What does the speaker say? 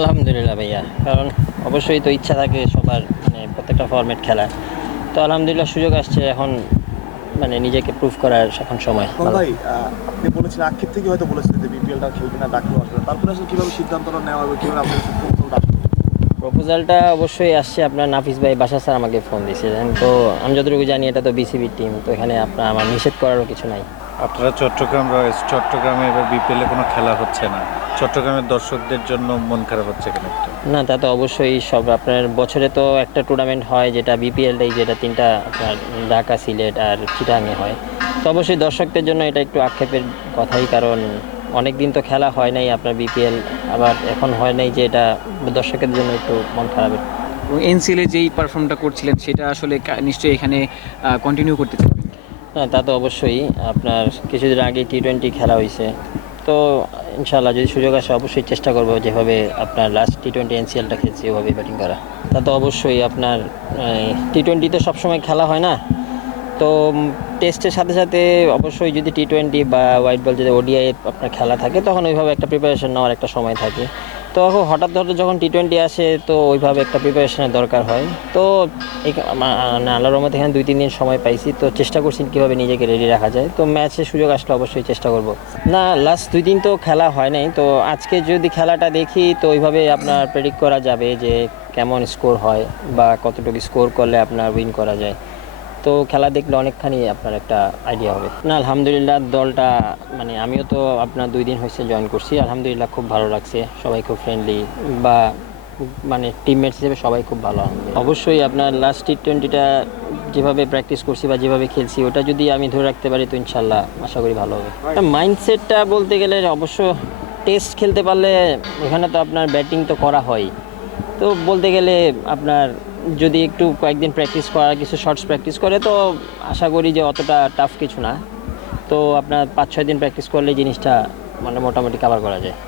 আলহামদুলিল্লাহ ভাইয়া। কারণ অবশ্যই তো ইচ্ছা থাকে সবার, মানে প্রত্যেকটা ফরম্যাট খেলার। তো আলহামদুলিল্লাহ সুযোগ আসছে এখন, মানে নিজেকে প্রুভ করার এখন সময়। এখন ভালো। ভাই আপনি বলেছিলেন আক্ষেপ থেকে হয়তো বলেছিলেন যে বিপিএলটা খেলবে না, ডাকলেও আসবে না। তারপরে আসলে কিভাবে সিদ্ধান্তটা নেওয়া হবে, কিভাবে আপনার কাছে প্রপোজালটা আসলো? প্রপোজালটা অবশ্যই আসছে আপনার নাফিস ভাই বাসা স্যার আমাকে ফোন দিয়েছিলেন। তো আমি যতটুকু জানি এটা তো বিসিবির টিম, তো এখানে আপনার আমার নিষেধ করারও কিছু নাই। আপনারা চট্টগ্রাম রয়েছে, চট্টগ্রামে এবার বিপিএলে কোনো খেলা হচ্ছে না। চট্টগ্রামের দর্শকদের জন্য মন খারাপ হচ্ছে কেন একটু? না, তা তো অবশ্যই। সব আপনার বছরে তো একটা টুর্নামেন্ট হয়, যেটা বিপিএলটাই, যেটা তিনটা আপনার ঢাকা, সিলেট আর চিটাগাংয়ে হয়। তো অবশ্যই দর্শকদের জন্য এটা একটু আক্ষেপের কথাই, কারণ অনেক দিন তো খেলা হয় নাই আপনার বিপিএল, আবার এখন হয় নাই, যে এটা দর্শকের জন্য একটু মন খারাপের। এবং এনসিএলে যেই পারফর্মটা করছিলেন সেটা আসলে নিশ্চয়ই এখানে কন্টিনিউ করতে চান। হ্যাঁ, তা তো অবশ্যই। আপনার কিছুদিন আগে টি-20 খেলা হয়েছে, তো ইনশাল্লাহ যদি সুযোগ আসে অবশ্যই চেষ্টা করবো যেভাবে আপনার লাস্ট টি-20 এনসিএলটা খেলছি ওভাবে ব্যাটিং করা। তা তো অবশ্যই। আপনার টি-20 তো সবসময় খেলা হয় না, তো টেস্টের সাথে সাথে অবশ্যই যদি টি-20 বা হোয়াইট বল যদি ওডিআই আপনার খেলা থাকে, তখন ওইভাবে একটা প্রিপারেশন নেওয়ার একটা সময় থাকে। তো এখন হঠাৎ ধরো যখন টি-20 আসে, তো ওইভাবে একটা প্রিপারেশনের দরকার হয়। তো এই আল্লাহর রহমতে এখানে 2-3 দিন সময় পাইছি, তো চেষ্টা করছি কীভাবে নিজেকে রেডি রাখা যায়। তো ম্যাচের সুযোগ আসলে অবশ্যই চেষ্টা করব। না, লাস্ট 2 দিন তো খেলা হয় নাই, তো আজকে যদি খেলাটা দেখি তো ওইভাবে আপনার প্রেডিক্ট করা যাবে যে কেমন স্কোর হয় বা কতটুকু স্কোর করলে আপনার উইন করা যায়। তো খেলা দেখলে অনেকখানি আপনার একটা আইডিয়া হবে। না, আলহামদুলিল্লাহ দলটা, মানে আমিও তো আপনার 2 দিন হয়েছে জয়েন করছি, আলহামদুলিল্লাহ খুব ভালো লাগছে। সবাই খুব ফ্রেন্ডলি, বা মানে টিমমেটস হিসেবে সবাই খুব ভালো। আলহামদুলিল্লাহ। অবশ্যই আপনার লাস্ট টি-20টা যেভাবে প্র্যাকটিস করছি বা যেভাবে খেলছি, ওটা যদি আমি ধরে রাখতে পারি তো ইনশাল্লাহ আশা করি ভালো হবে। মাইন্ডসেটটা বলতে গেলে অবশ্য টেস্ট খেলতে পারলে ওখানে তো আপনার ব্যাটিং তো করা হয়। তো বলতে গেলে আপনার যদি একটু কয়েকদিন প্র্যাকটিস করা, কিছু শর্টস প্র্যাকটিস করে, তো আশা করি যে অতটা টাফ কিছু না। তো আপনার 5-6 দিন প্র্যাকটিস করলে জিনিসটা মানে মোটামুটি কভার করা যায়।